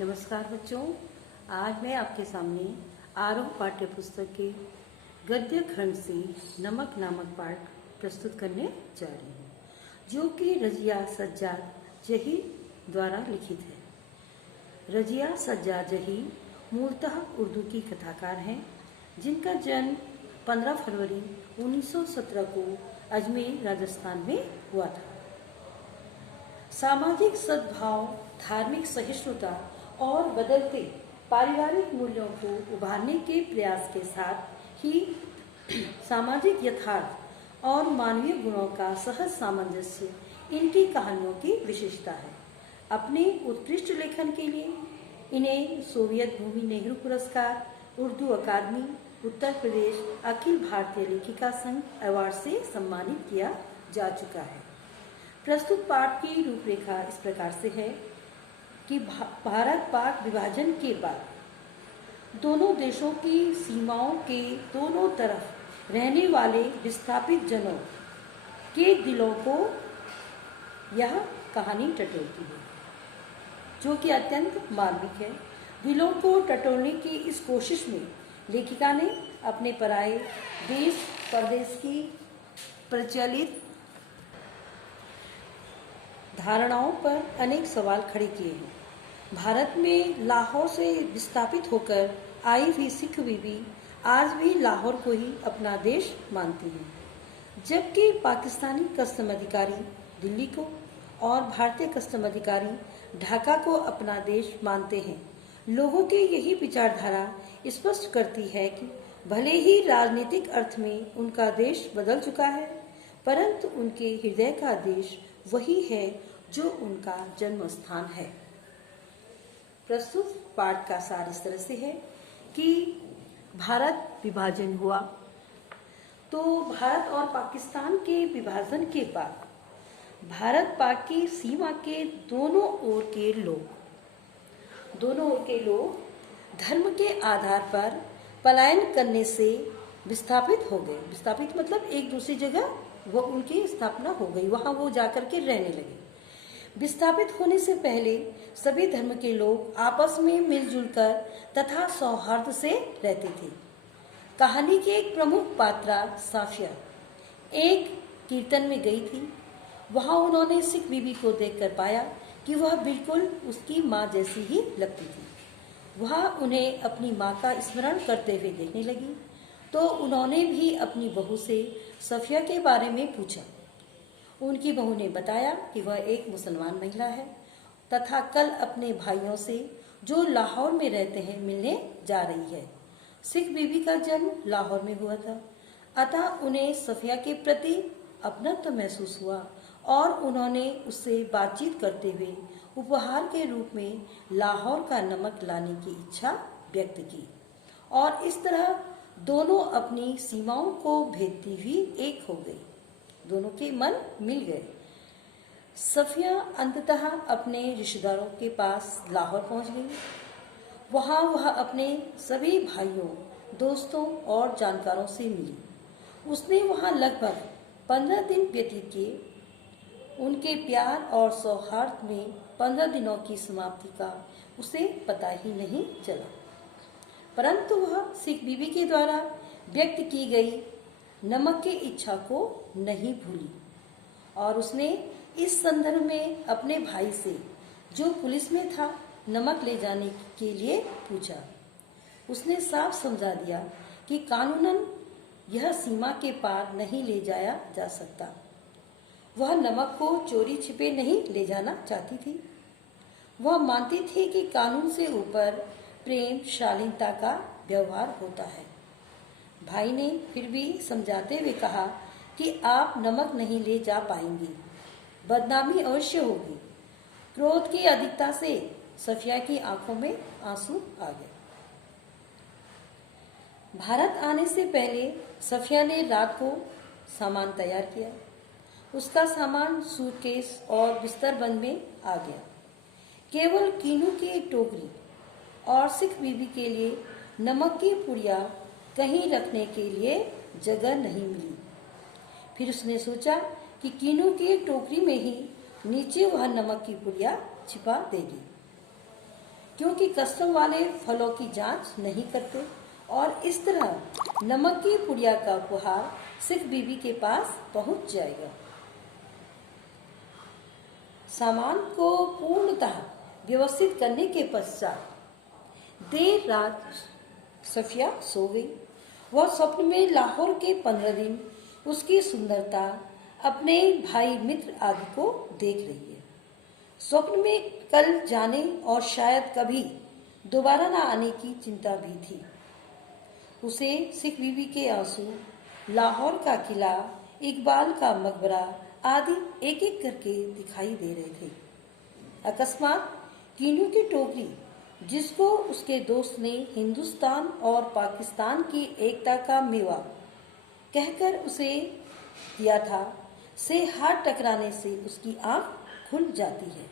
नमस्कार बच्चों, आज मैं आपके सामने आरोह पाठ्य पुस्तक के गद्य खंड से नमक नामक पाठ प्रस्तुत करने जा रही हूँ, जो कि रजिया सज्जाद जही द्वारा लिखित है। रजिया सज्जाद जही मूलतः उर्दू की कथाकार हैं, जिनका जन्म 15 फरवरी 1917 को अजमेर राजस्थान में हुआ था। सामाजिक सद्भाव, धार्मिक सहिष्णुता और बदलते पारिवारिक मूल्यों को उभारने के प्रयास के साथ ही सामाजिक यथार्थ और मानवीय गुणों का सहज सामंजस्य इनकी कहानियों की विशेषता है। अपने उत्कृष्ट लेखन के लिए इन्हें सोवियत भूमि नेहरू पुरस्कार, उर्दू अकादमी, उत्तर प्रदेश अखिल भारतीय लेखिका संघ अवार्ड से सम्मानित किया जा चुका है। प्रस्तुत पाठ की रूपरेखा इस प्रकार से है कि भारत पाक विभाजन के बाद दोनों देशों की सीमाओं के दोनों तरफ रहने वाले विस्थापित जनों के दिलों को यह कहानी टटोलती है, जो कि अत्यंत मार्मिक है। दिलों को टटोलने की इस कोशिश में लेखिका ने अपने पराये देश परदेश की प्रचलित धारणाओं पर अनेक सवाल खड़े किए हैं। भारत में लाहौर से विस्थापित होकर आई हुई सिख बीबी आज भी लाहौर को ही अपना देश मानती हैं, जबकि पाकिस्तानी कस्टम अधिकारी दिल्ली को और भारतीय कस्टम अधिकारी ढाका को अपना देश मानते हैं। लोगों की यही विचारधारा स्पष्ट करती है कि भले ही राजनीतिक अर्थ में उनका देश बदल चुका है, परंतु उनके हृदय का देश वही है जो उनका जन्म स्थान है। प्रस्तुत पाठ का सार इस तरह से है कि भारत विभाजन हुआ, तो भारत और पाकिस्तान के विभाजन के बाद भारत पाक की सीमा के दोनों ओर के लोग धर्म के आधार पर पलायन करने से विस्थापित हो गए। विस्थापित मतलब एक दूसरी जगह वो उनकी स्थापना हो गई, वहां वो जाकर के रहने लगे। विस्थापित होने से पहले सभी धर्म के लोग आपस में मिलजुल कर तथा सौहार्द से रहते थे। कहानी की एक प्रमुख पात्रा साफिया एक कीर्तन में गई थी। वहां उन्होंने सिख बीबी को देखकर पाया कि वह बिल्कुल उसकी माँ जैसी ही लगती थी। वह उन्हें अपनी माँ का स्मरण करते हुए देखने लगी, तो उन्होंने भी अपनी बहू से सफिया के बारे में पूछा। उनकी बहू ने बताया कि वह एक मुसलमान महिला है तथा कल अपने भाइयों से जो लाहौर में रहते हैं मिलने जा रही है। सिख बीबी का जन्म लाहौर में हुआ था, अतः उन्हें सफिया के प्रति अपनत्व महसूस हुआ और उन्होंने उससे बातचीत करते हुए उपहार के रूप में लाहौर का नमक लाने की इच्छा व्यक्त की और इस तरह दोनों अपनी सीमाओं को भेदती हुई एक हो गई। दोनों के मन मिल गए। सफिया अंततः अपने रिश्तेदारों के पास लाहौर पहुंच गई। वहां वह अपने सभी भाइयों, दोस्तों और जानकारों से मिली। उसने वहां लगभग 15 दिन व्यतीत किए। उनके प्यार और सौहार्द में 15 दिनों की समाप्ति का उसे पता ही नहीं चला, परंतु वह सिख बीबी के द्वारा व्यक्त की गई नमक की इच्छा को नहीं भूली और उसने इस संदर्भ में अपने भाई से, जो पुलिस में था, नमक ले जाने के लिए पूछा। उसने साफ समझा दिया कि कानूनन यह सीमा के पार नहीं ले जाया जा सकता। वह नमक को चोरी छिपे नहीं ले जाना चाहती थी। वह मानती थी कि कानून से ऊपर प्रेम, शालीनता का व्यवहार होता है। भाई ने फिर भी समझाते हुए कहा कि आप नमक नहीं ले जा पाएंगी, बदनामी अवश्य होगी। क्रोध की अधिकता से सफिया की आंखों में आंसू आ गए। भारत आने से पहले सफिया ने रात को सामान तैयार किया। उसका सामान सूटकेस और बिस्तरबंद में आ गया। केवल कीनू की एक टोकरी और सिख बीबी के लिए नमक की पुड़िया कहीं रखने के लिए जगह नहीं मिली। फिर उसने सोचा कि कीनू की एक टोकरी में ही नीचे वह नमक की पुड़िया छिपा देगी। क्योंकि कस्टम वाले फलों की जांच नहीं करते और इस तरह नमक की पुड़िया का उपहार सिख बीबी के पास पहुंच जाएगा। सामान को पूर्णतः व्यवस्थित करने के पश्चात देर रात सफिया सो गई। वह स्वप्न में लाहौर के 15 दिन उसकी सुंदरता, अपने भाई मित्र आदि को देख रही है। स्वप्न में कल जाने और शायद कभी दोबारा न आने की चिंता भी थी। उसे सिख बीबी के आंसू, लाहौर का किला, इकबाल का मकबरा आदि एक एक करके दिखाई दे रहे थे। अकस्मात कीनू की टोकरी, जिसको उसके दोस्त ने हिंदुस्तान और पाकिस्तान की एकता का मेवा कहकर उसे दिया था, से हाथ टकराने से उसकी आंख खुल जाती है।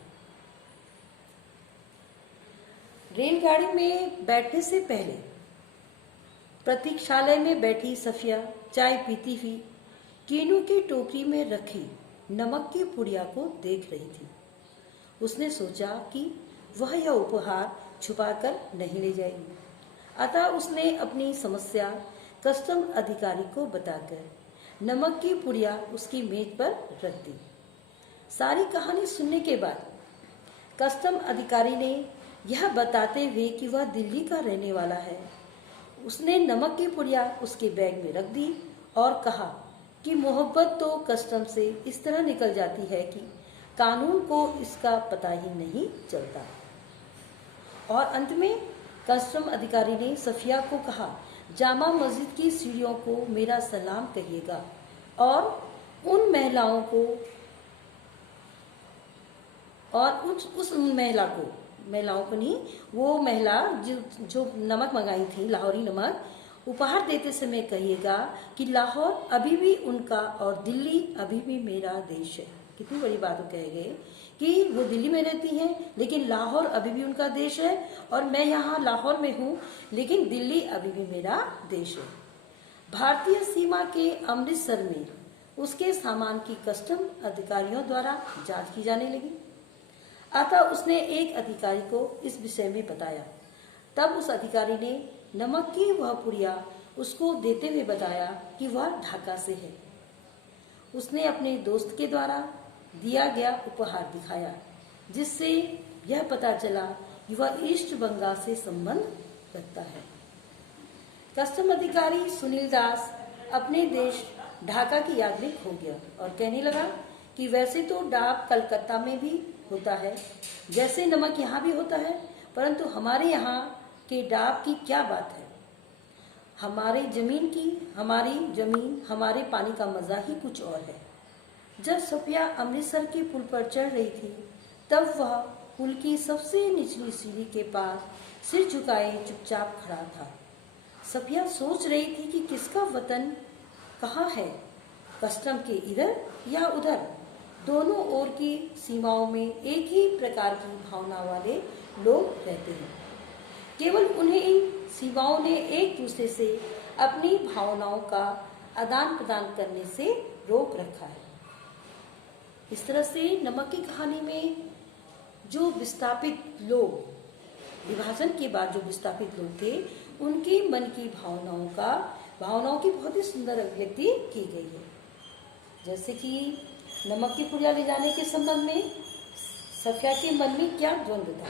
रेलगाड़ी में बैठने से पहले प्रतीक्षालय में बैठी सफिया चाय पीती हुई कीनू की टोकरी में रखी नमक की पुड़िया को देख रही थी। उसने सोचा कि वह यह उपहार छुपाकर नहीं ले जाएगी, अतः उसने अपनी समस्या कस्टम अधिकारी को बताकर नमक की पुड़िया उसकी मेज पर रख दी। सारी कहानी सुनने के बाद कस्टम अधिकारी ने यह बताते हुए कि वह दिल्ली का रहने वाला है, उसने नमक की पुड़िया उसके बैग में रख दी और कहा कि मोहब्बत तो कस्टम से इस तरह निकल जाती है कि कानून को इसका पता ही नहीं चलता। और अंत में कस्टम अधिकारी ने सफिया को कहा, जामा मस्जिद की सीढ़ियों को मेरा सलाम कहिएगा और उन महिलाओं को और उस महिलाओं को नहीं, वो महिला जो नमक मंगाई थी, लाहौरी नमक, उपहार देते समय कहिएगा कि लाहौर अभी भी उनका और दिल्ली अभी भी मेरा देश है। कितनी बड़ी बात कह गए कि वो दिल्ली में रहती हैं लेकिन लाहौर अभी भी उनका देश है और मैं यहाँ लाहौर में हूँ लेकिन दिल्ली अभी भी मेरा देश है। भारतीय सीमा के अमृतसर में उसके सामान की कस्टम अधिकारियों द्वारा जांच की जाने लगी। अतः उसने एक अधिकारी को इस विषय में बताया। तब उस अधिकारी ने नमक की वह पुड़िया उसको देते हुए बताया कि वह ढाका से है। उसने अपने दोस्त के द्वारा दिया गया उपहार दिखाया, जिससे यह पता चला कि वह ईस्ट बंगाल से संबंध रखता है। कस्टम अधिकारी सुनील दास अपने देश ढाका की याद में खो गया और कहने लगा कि वैसे तो डाक कलकत्ता में भी होता है, जैसे नमक यहाँ भी होता है, परंतु हमारे यहाँ के डाक की क्या बात है। हमारी जमीन हमारे पानी का मजा ही कुछ और है। जब सफिया अमृतसर के पुल पर चढ़ रही थी तब वह पुल की सबसे निचली सीढ़ी के पास सिर झुकाए चुपचाप खड़ा था। सफिया सोच रही थी कि किसका वतन कहाँ है, कस्टम के इधर या उधर। दोनों ओर की सीमाओं में एक ही प्रकार की भावना वाले लोग रहते हैं, केवल उन्हें इन सीमाओं ने एक दूसरे से अपनी भावनाओं का आदान प्रदान करने से रोक रखा है। इस तरह से नमक की कहानी में जो विस्थापित लोग, विभाजन के बाद जो विस्थापित लोग थे, उनके मन की भावनाओं की बहुत ही सुंदर अभिव्यक्ति की गई है। जैसे कि नमक की पुड़िया ले जाने के संबंध में सफिया के मन में क्या द्वंद्व था।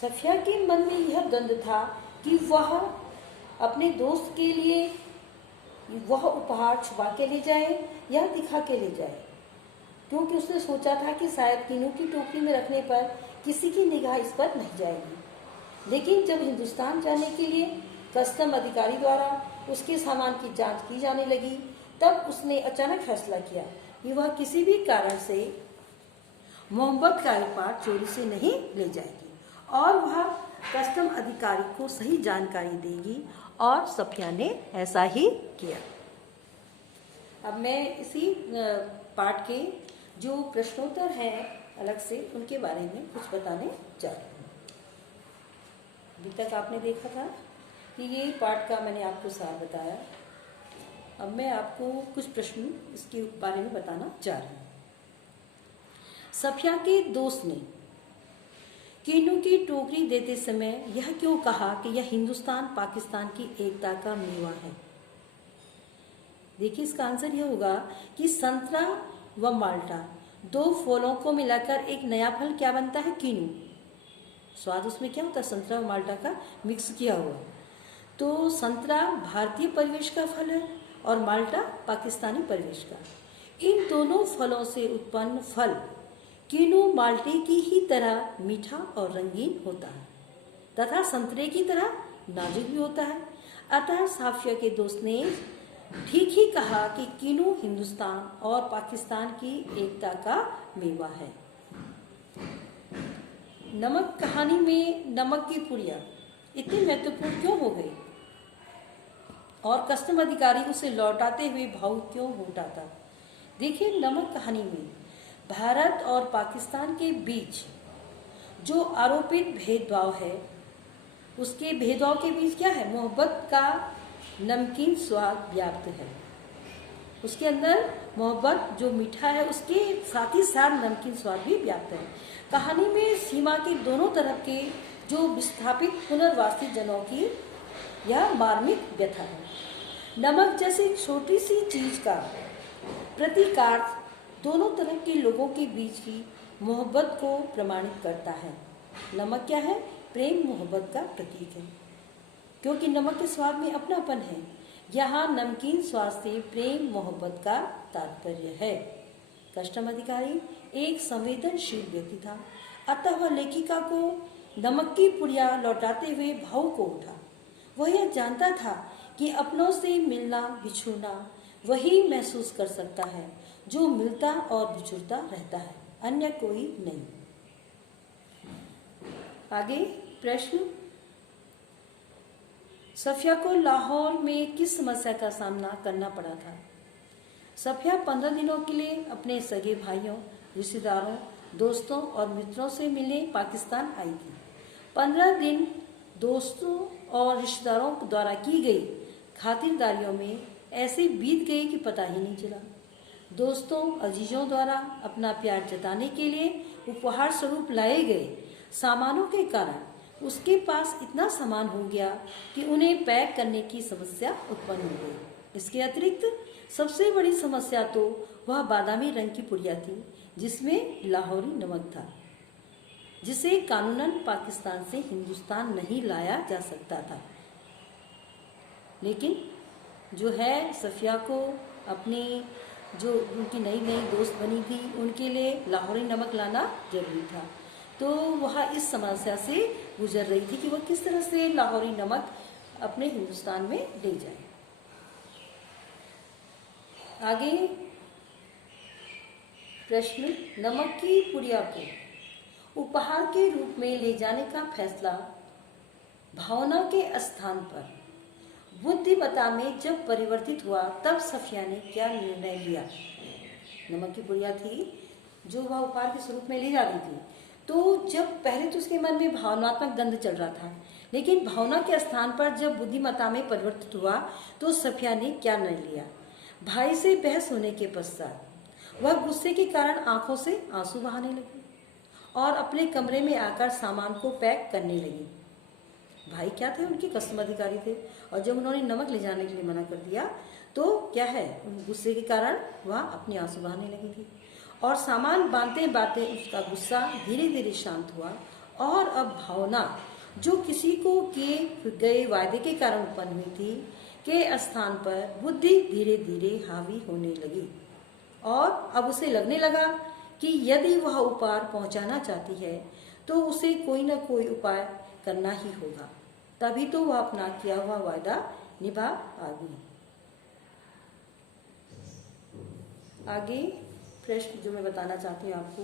सफिया के मन में यह द्वंद्व था कि वह अपने दोस्त के लिए वह उपहार छुपा के ले जाए या दिखा के ले जाए, क्योंकि उसने सोचा था कि शायद कीनू की टोकरी में रखने पर किसी की निगाह इस पर नहीं जाएगी। लेकिन जब हिंदुस्तान जाने के लिए कस्टम अधिकारी द्वारा उसके सामान की जांच की जाने लगी, तब उसने अचानक फैसला किया कि वह किसी भी कारण से मोहब्बत का उपहार चोरी से नहीं ले जाएगी और वह कस्टम अधिकारी को सही जानकारी देगी, और सफिया ने ऐसा ही किया। अब मैं इसी पाठ के जो प्रश्नोत्तर हैं अलग से, उनके बारे में कुछ बताने जा रही हूँ। अभी तक आपने देखा था कि ये पाठ का मैंने आपको सार बताया। अब मैं आपको कुछ प्रश्न इसके बारे में बताना चाह रही हूँ। सफिया के दोस्त ने कीनू की टोकरी देते समय यह क्यों कहा कि यह हिंदुस्तान पाकिस्तान की एकता का मेवा है? देखिए, इसका आंसर यह होगा कि संतरा व माल्टा, दो फलों को मिलाकर एक नया फल क्या बनता है? कीनू। स्वाद उसमें क्या होता है? संतरा और माल्टा का मिक्स किया हुआ। तो संतरा भारतीय परिवेश का फल है और माल्टा पाकिस्तानी परिवेश का। इन दोनों फलों से उत्पन्न फल कीनू माल्टे की ही तरह मीठा और रंगीन होता है तथा संतरे की तरह नाजुक भी होता है। अतः साफिया के दोस्त ने ठीक ही कहा कि कीनू हिंदुस्तान और पाकिस्तान की एकता का मेवा है। नमक कहानी में नमक की पुड़िया इतनी महत्वपूर्ण क्यों हो गई और कस्टम अधिकारी उसे लौटाते हुए भावुक क्यों हो उठा? देखिए, नमक कहानी में भारत और पाकिस्तान के बीच जो आरोपित भेदभाव है, उसके भेदभाव के बीच क्या है? मोहब्बत का नमकीन स्वाद व्याप्त है। उसके अंदर मोहब्बत जो मीठा है, उसके साथ ही साथ नमकीन स्वाद भी व्याप्त है। कहानी में सीमा के दोनों तरफ के जो विस्थापित पुनर्वासी जनों की यह मार्मिक व्यथा है। नमक जैसी छोटी सी चीज का प्रतीकार्थ दोनों तरह के लोगों के बीच की मोहब्बत को प्रमाणित करता है। नमक क्या है? प्रेम मोहब्बत का प्रतीक है, क्योंकि नमक के स्वाद में अपनापन है। यहाँ नमकीन स्वाद से प्रेम मोहब्बत का तात्पर्य है। कस्टम अधिकारी एक संवेदनशील व्यक्ति था, अतः वह लेखिका को नमक की पुड़िया लौटाते हुए भावुक हो उठा। वह यह जानता था कि अपनों से मिलना बिछुड़ना वही महसूस कर सकता है जो मिलता और बिछुड़ता रहता है, अन्य कोई नहीं। आगे प्रश्न, सफिया को लाहौर में किस समस्या का सामना करना पड़ा था? सफिया 15 दिनों के लिए अपने सगे भाइयों, रिश्तेदारों, दोस्तों और मित्रों से मिलने पाकिस्तान आई थी। 15 दिन दोस्तों और रिश्तेदारों द्वारा की गई खातिरदारियों में ऐसे बीत गए कि पता ही नहीं चला। दोस्तों अजीजों द्वारा अपना प्यार जताने के लिए उपहार स्वरूप लाए गए सामानों के कारण उसके पास इतना सामान हो गया कि उन्हें पैक करने की समस्या उत्पन्न हो गई। इसके अतिरिक्त सबसे बड़ी समस्या तो वह बादामी रंग की पुड़िया थी जिसमें लाहौरी नमक था, जिसे कानूनन पाकिस्तान से हिंदुस्तान नहीं लाया जा सकता था। लेकिन जो है सफिया को अपनी जो उनकी नई नई दोस्त बनी थी उनके लिए लाहौरी नमक लाना जरूरी था। तो वह इस समस्या से गुजर रही थी कि वह किस तरह से लाहौरी नमक अपने हिंदुस्तान में ले जाए। आगे प्रश्न, नमक की पुड़िया को उपहार के रूप में ले जाने का फैसला भावना के स्थान पर बुद्धिमत्ता में जब परिवर्तित हुआ तब सफिया ने क्या निर्णय लिया? नमक की पुड़िया थी जो वह उपहार के स्वरूप में ले जा रही थी, तो जब पहले तो उसके मन में भावनात्मक गंध चल रहा था, लेकिन भावना के स्थान पर जब बुद्धिमत्ता में परिवर्तित हुआ तो सफिया ने क्या निर्णय लिया? भाई से बहस होने के पश्चात वह गुस्से के कारण आंखों से आंसू बहाने लगी और अपने कमरे में आकर सामान को पैक करने लगी। भाई क्या थे? उनके कस्टम अधिकारी थे, और जब उन्होंने नमक ले जाने के लिए मना कर दिया तो क्या है, गुस्से के कारण वह अपने आंसू बहाने लगी थी और सामान बांधते बांधते उसका गुस्सा धीरे धीरे शांत हुआ और अब भावना जो किसी को किए गए वायदे के कारण उत्पन्न हुई थी के स्थान पर बुद्धि धीरे धीरे हावी होने लगी और अब उसे लगने लगा कि यदि वह उपहार पहुंचाना चाहती है तो उसे कोई न कोई उपाय करना ही होगा, तभी तो वह अपना किया हुआ वायदा निभा पाएगी। आगे प्रश्न जो मैं बताना चाहती हूँ आपको,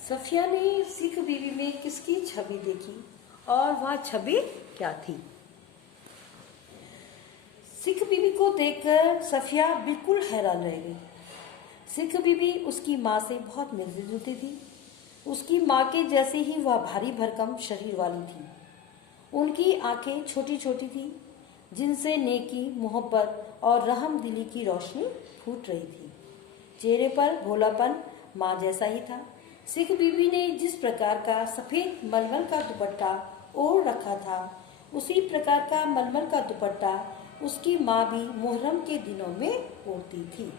सफिया ने सिख बीवी में किसकी छवि देखी और वह छवि क्या थी? सिख बीवी को देखकर सफिया बिल्कुल हैरान रह गई। सिख बीवी उसकी माँ से बहुत मिलती जुलती थी। उसकी माँ के जैसे ही वह भारी भरकम शरीर वाली थी। उनकी आंखें छोटी छोटी थी जिनसे नेकी, मोहब्बत और रहम दिली की रोशनी फूट रही थी। चेहरे पर भोलापन माँ जैसा ही था। सिख बीबी ने जिस प्रकार का सफेद मलमल का दुपट्टा ओढ़ रखा था, उसी प्रकार का मलमल का दुपट्टा उसकी माँ भी मुहर्रम के दिनों में ओढ़ती थी।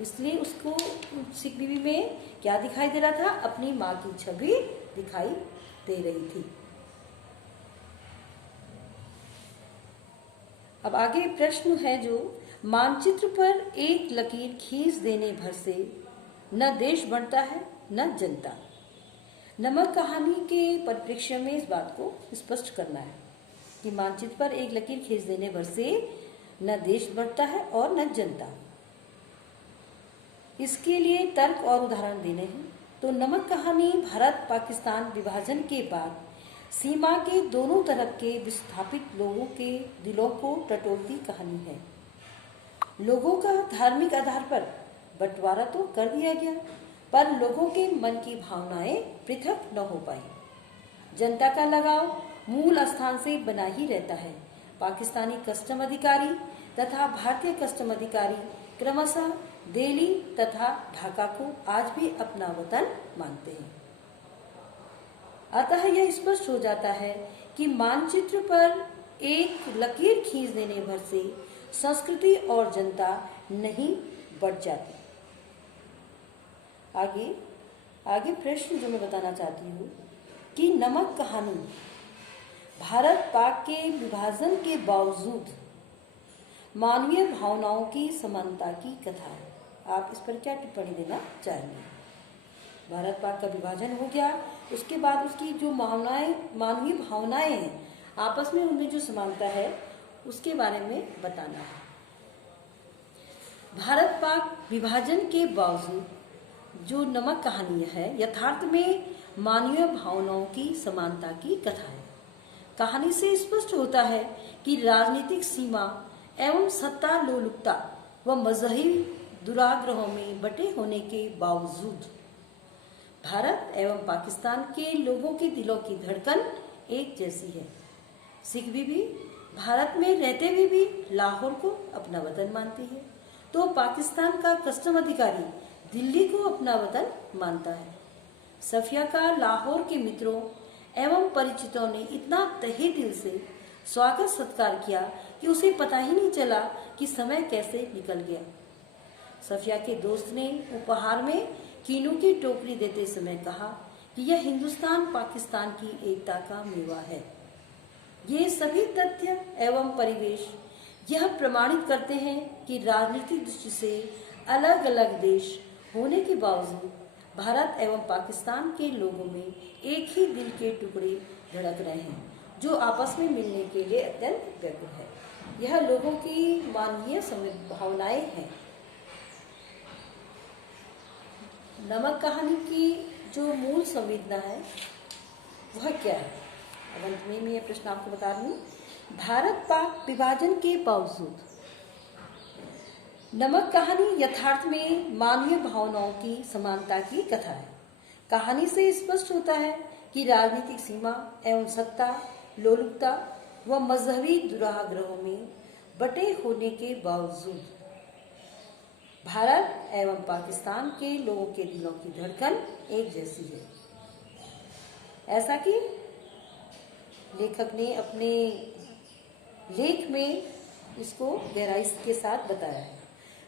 इसलिए उसको सिख बीबी में क्या दिखाई दे रहा था? अपनी माँ की छवि दिखाई दे रही थी। अब आगे प्रश्न है जो मानचित्र पर एक लकीर खींच देने भर से न देश बनता है न जनता। नमक कहानी के परिप्रेक्ष्य में इस बात को स्पष्ट करना है कि मानचित्र पर एक लकीर खींच देने भर से न देश बढ़ता है और न जनता। इसके लिए तर्क और उदाहरण देने हैं। तो नमक कहानी भारत पाकिस्तान विभाजन के बाद सीमा के दोनों तरफ के विस्थापित लोगों के दिलों को टटोलती कहानी है। लोगों का धार्मिक आधार पर बंटवारा तो कर दिया गया, पर लोगों के मन की भावनाएं पृथक न हो पाई। जनता का लगाव मूल स्थान से बना ही रहता है। पाकिस्तानी कस्टम अधिकारी तथा भारतीय कस्टम अधिकारी क्रमशः दिल्ली तथा ढाका को आज भी अपना वतन मानते हैं। अतः यह स्पष्ट हो जाता है कि मानचित्र पर एक लकीर खींच देने भर से संस्कृति और जनता नहीं बढ़ जाती। आगे प्रश्न जो मैं बताना चाहती हूँ कि नमक कहानी भारत पाक के विभाजन के बावजूद मानवीय भावनाओं की समानता की कथा है। आप इस पर क्या टिप्पणी देना चाहेंगे? भारत पाक का विभाजन हो गया, उसके बाद उसकी जो मानवीय भावनाएं हैं, आपस में उनमें जो समानता है उसके बारे में बताना है। भारत पाक विभाजन के बावजूद जो नमक कहानी है यथार्थ में मानवीय भावनाओं की समानता की कथा है। कहानी से स्पष्ट होता है कि राजनीतिक सीमा एवं सत्ता लोलुपता व मजहबी दुराग्रहों में बटे होने के बावजूद भारत एवं पाकिस्तान के लोगों के दिलों की धड़कन एक जैसी है। सिख बीबी भारत में रहते हुए भी लाहौर को अपना वतन मानती है, तो पाकिस्तान का कस्टम अधिकारी दिल्ली को अपना वतन मानता है। सफिया का लाहौर के मित्रों एवं परिचितों ने इतना तहे दिल से स्वागत सत्कार किया कि उसे पता ही नहीं चला कि समय कैसे निकल गया। सफिया के दोस्त ने उपहार में कीनू की टोकरी देते समय कहा कि यह हिंदुस्तान पाकिस्तान की एकता का मेवा है। ये सभी तथ्य एवं परिवेश यह प्रमाणित करते हैं कि राजनीतिक दृष्टि से अलग अलग देश होने के बावजूद भारत एवं पाकिस्तान के लोगों में एक ही दिल के टुकड़े धड़क रहे हैं, जो आपस में मिलने के लिए अत्यंत व्याकुल है। यह लोगों की मानवीय भावनाएं हैं। नमक कहानी की जो मूल संवेदना है वह क्या है? अब अंत में मैं यह प्रश्न आपको बता रही हूँ। भारत पाक विभाजन के बावजूद नमक कहानी यथार्थ में मानवीय भावनाओं की समानता की कथा है। कहानी से स्पष्ट होता है कि राजनीतिक सीमा एवं सत्ता लोलुपता व मजहबी दुराग्रहों में बटे होने के बावजूद भारत एवं पाकिस्तान के लोगों के दिलों की धड़कन एक जैसी है। ऐसा कि लेखक ने अपने लेख में इसको गहराई के साथ बताया है।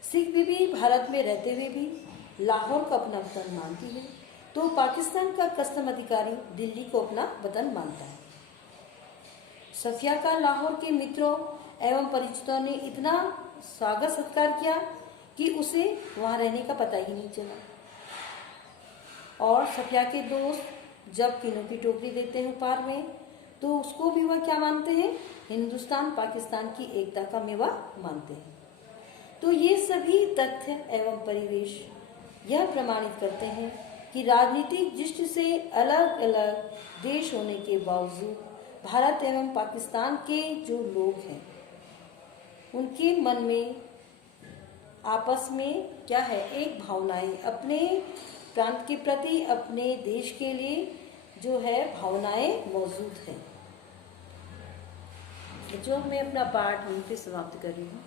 सिख बीबी भारत में रहते हुए भी लाहौर को अपना वतन मानती है, तो पाकिस्तान का कस्टम अधिकारी दिल्ली को अपना वतन मानता है। सफिया का लाहौर के मित्रों एवं परिचितों ने इतना स्वागत सत्कार किया कि उसे वहां रहने का पता ही नहीं चला। और सफिया के दोस्त जब कीनू की टोकरी देते हैं उपहार में, तो उसको भी वह क्या मानते हैं? हिंदुस्तान पाकिस्तान की एकता का मेवा मानते हैं। तो ये सभी तथ्य एवं परिवेश यह प्रमाणित करते हैं कि राजनीतिक दृष्टि से अलग अलग देश होने के बावजूद भारत एवं पाकिस्तान के जो लोग हैं उनके मन में आपस में क्या है? एक भावनाएं, अपने प्रांत के प्रति, अपने देश के लिए जो है भावनाएं मौजूद हैं। जो मैं अपना पाठ वहीं पे समाप्त कर रही हूँ।